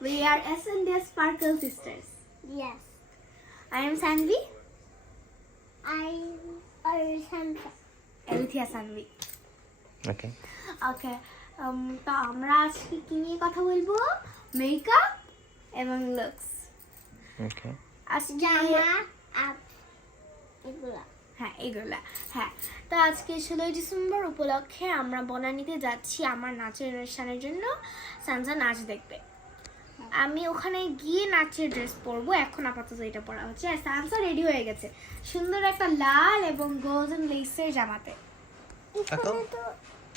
We are S&S Sparkle Sisters. Yes. I am Sanvi. I Sansa. Alithia Sanvi. Okay Okay. তো আমরা আজকে কি নিয়ে কথা বলবো? মেকআপ এবং লুকস। ওকে আজকে জামা আপ এগুলা। হ্যাঁ এগুলা হ্যাঁ। তো আজকে 16 ডিসেম্বর উপলক্ষে আমরা বনানীতে যাচ্ছি আমার নাচের অনুষ্ঠানের জন্য। সানসা নাচ দেখবে। আমি ওখানে গিয়ে নাচের ড্রেস পরবো। এখন আপাতত এটা পরা হচ্ছে। আর সানসা রেডি হয়ে গেছে সুন্দর একটা লাল এবং গোল্ডেন লেসের জামাতে। তাকাও এখানে তো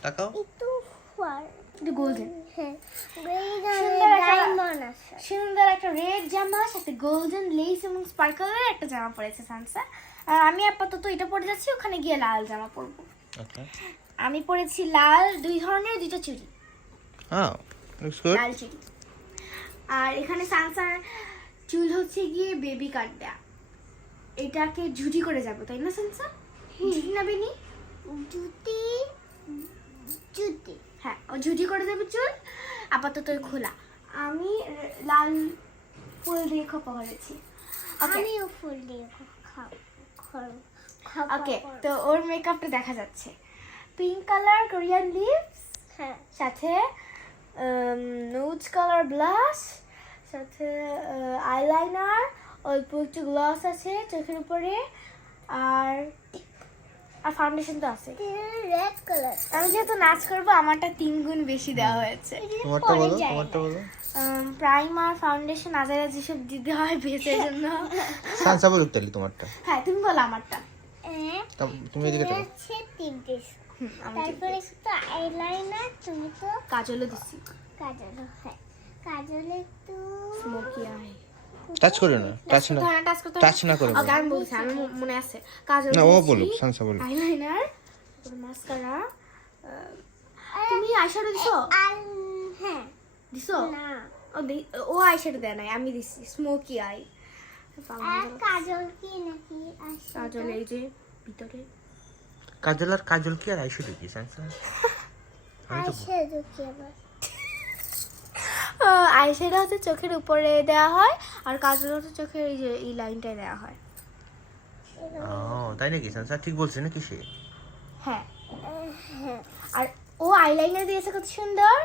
তাকাও একটু ফার এটা গোল্ডেন হ্যাঁ সুন্দর একটা- ডায়মন্ড আছে। সুন্দর একটা রেড জামা সাথে গোল্ডেন লেস এবং স্পার্কলের একটা জামা পরেছে সানসা। আর আমি আপাতত এটা পরে যাচ্ছি, ওখানে গিয়ে লাল জামা পরবো। ওকে আমি পরেছি লাল দুই ধরনের দুইটা চুড়ি, লুকস গুড লাল চুড়ি। আর এখানে সানসার চুল হচ্ছে গিয়ে বেবি কাট দেয়া, এটাকে ঝুটি করে যাবো তাই না সানসা? ঝুটি না বেনি? জুতি জুতি হ্যাঁ ও ঝুটি করে দেবে চুল। আপাতত খোলা। আমি লাল ফুল দিয়ে খোপা করেছি। ওকে আমিও ফুল দিয়ে খাবো। ওকে তো ওর মেকআপটা দেখা যাচ্ছে। পিঙ্ক কালার কোরিয়ান লিপস, হ্যাঁ সাথে নুড কালার ব্লাশ, সাথে আইলাইনার, অল্প একটু গ্লস আছে চোখের উপরে, আর আর ফাউন্ডেশন তো আছে। Red colour. আমি যেহেতু নাচ করবো আমারটা 3 গুণ বেশি দেওয়া হয়েছে। তোমারটা বলো তোমারটা বলো প্রাইমার ফাউন্ডেশন আজারা যেসব দিতে হয় বেসের জন্য। সানসা বলুক তাহলে তোমারটা হ্যাঁ তুমি বলো আমারটা। তুমি এদিকে তাকাও আছে তিনটে। আমি তারপরে তো আইলাইনার, তুমি তো কাজলও দিচ্ছি, কাজল। হ্যাঁ কাজল একটু স্মোকি আই। টাচ করো না টাচ না টাচ না করো ওকে আমি বলছি, আমি মনে আছে। কাজল না ও দিয়েছি, বলুক সানসা বলুক আইলাইনার, তারপর মাস্কারা। তুমি আইশ্যাডো দিছো? হ্যাঁ দিছো? না ও আইশ্যাডো দেয় নাই, আমি দিছি স্মোকি আই। আর কাজল কি নাকি আসছে? কাজল এই যে ভিতরে। কাজল কি আর আইশ্যাডো কি সানসা আমি তো আসছে কি আবার? আইশ্যাডো হচ্ছে চোখের উপরে দেওয়া হয়, আর কাজল হচ্ছে চোখের এই যে এই লাইনটায় দেওয়া হয়। ও তাই নাকি সানসা ঠিক বলছে নাকি সে হ্যাঁ হ্যাঁ আর ও আইলাইনার দিয়েছে কত সুন্দর।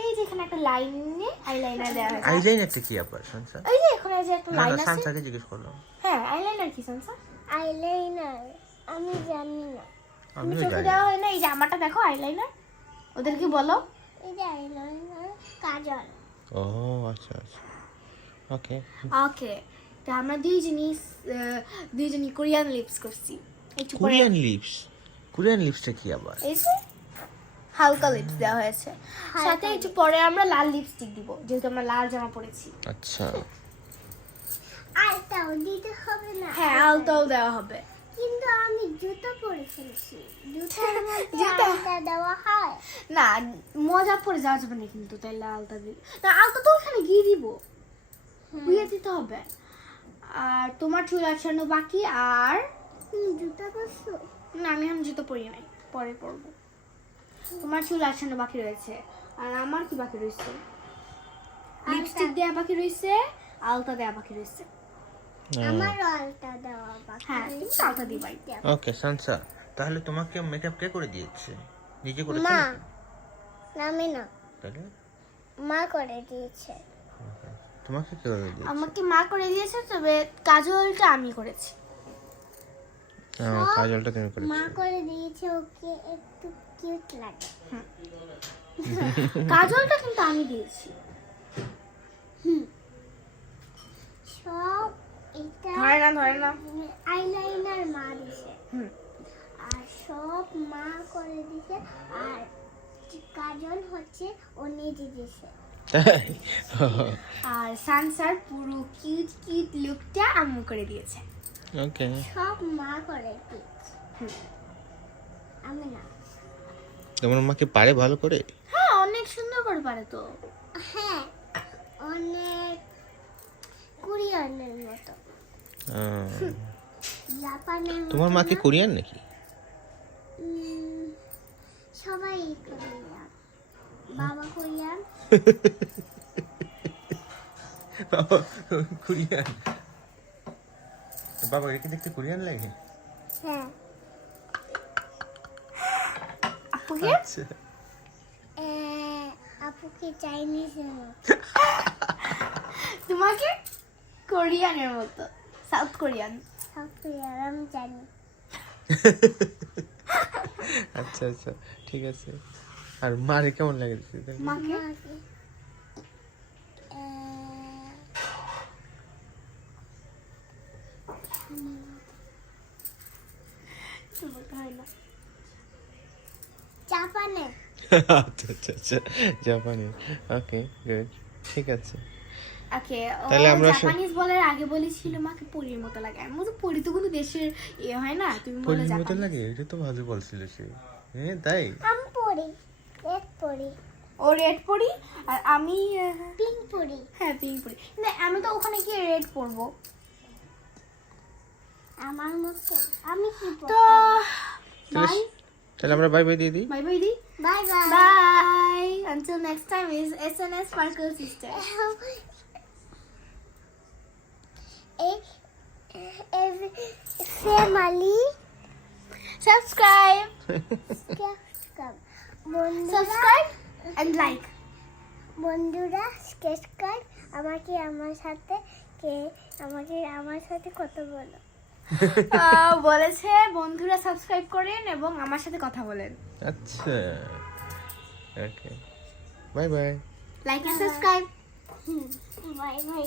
এই যে এখানে একটা লাইনে আইলাইনার দেওয়া হয়েছে। আইলাইনারটা কি আবার সানসা এই যে এখানে যে একটা না লাইন না আছে। সানসাকে জিজ্ঞেস করলাম হ্যাঁ আইলাইনার কি সানসা? আইলাইনার আমি জানি না। আমিও চোখে জানি দেওয়া হয় না? এই যে আমারটা দেখো আইলাইনার, ওদেরকে বলো। এই যে আইলাইনার কাজল। ও আচ্ছা আচ্ছা ওকে ওকে তো আমরা দুইজনই কোরিয়ান লিপস করছি। একটু পরে কোরিয়ান লিপসটা কি আবার এই যে হালকা লিপস দেওয়া হয়েছে, সাথে একটু পরে আমরা লাল লিপস্টিক দিব যেহেতু আমরা লাল জামা পরেছি। আচ্ছা আর তাও দিতে হবে না। হ্যাঁ আলতাও দেওয়া হবে। কিন্তু আমি জুতো পরে ফেলেছি। জুতোর মধ্যে জুতো? আলতা দেওয়া হয়? না মজা পরে যাওয়া যাবে না কিন্তু, তাইলে আলতা দিই না, আলতা তো ওখানে গিয়ে দিব, বুঝে দিতে হবে। আর তোমার চুল আছানো বাকি। আর তুমি জুতো পরছো? না আমি এখন জুতো পরি নাই, পরে পরবো। তোমার চুল আছানো বাকি রয়েছে, আর আমার কি বাকি রয়েছে? লিপস্টিক দেওয়া বাকি রয়েছে, আলতা দেওয়া বাকি রয়েছে। আমারও আলতা দেওয়া বাকি। হ্যাঁ তুমি তো আলতা দিবাই। ওকে সানসা তাহলে তোমাকে মেকআপ কে করে দিয়েছে নিজে করেছো মা। নাকি? না, আমি না, তাহলে মা করে দিয়েছে। তোমাকে কে করে দিয়েছে আমাকে মা করে দিয়েছে, তবে কাজলটা আমি করেছি। কাজলটা তুমি করেছো মা করে দিয়েছে, ওকে একটু কিউট লাগে। কাজলটা কিন্তু আমি দিয়েছি। সব এটা ধরে না আইলাইনার মা দিছে, হুম। আর সব মা করে দিছে, আর কাজল হচ্ছে ও নিজে দিছে। তাই আর সানসার পুরো কিউট কিউট লুকটা আম্মু করে দিয়েছে। ওকে সব মা করে দিয়েছে, আমি না। তোমার মা কি পারে ভালো করে হ্যাঁ অনেক সুন্দর করে পারে তো। হ্যাঁ অনেক কোরিয়ানের মতো, জাপানের মতো তোমার মা কি না। কোরিয়ান নাকি সবাই কোরিয়ান, বাবা কোরিয়ান, কোরিয়ান বাবা কি দেখতে কোরিয়ান লাগে হ্যাঁ আপুকে আচ্ছা আপুকে চাইনিজ তোমাকে কোরিয়ানের মতো, সাউথ কোরিয়ান। সাউথ কোরিয়ার আমি জানি। আচ্ছা আচ্ছা ঠিক আছে। আর মারে কেমন লাগে দেখতে? মাকে মাকে, তোমাকে হয় না। জাপানে আচ্ছা আচ্ছা আচ্ছা জাপানি ওকে গুড ঠিক আছে। ওকে, তাহলে আমরা জাপানিজ বলার আগে বলেছিল মাকে পরীর মতো লাগে। আমি বলছি পরী তো কোনো দেশের হয় না, তুমি বলে পরির মতো জাপানি। লাগে, এটা তো ভালো বলছিল সে। হ্যাঁ তাই আমি পড়ি, রেড পড়ি, ও রেড পরি আর আমি পিঙ্ক পড়ি। হ্যাঁ পিঙ্ক পরি। না আমি তো ওখানে গিয়ে রেড পরবো। আমার মতো আমি কি তো পড়ি? বাই তাহলে আমরা বাই বাই দিয়ে দিই। বাই বাই দি bye bye. Bye until next time is SNS Sparkle Sister. Family Subscribe বন্ধুরা, subscribe and like. বন্ধুরা সাবস্ক্রাইব। আমাকে আমার সাথে কথা বলো। বলেছে বন্ধুরা সাবস্ক্রাইব করেন এবং আমার সাথে কথা বলেন। আচ্ছা okay bye bye. Like and subscribe. Bye by.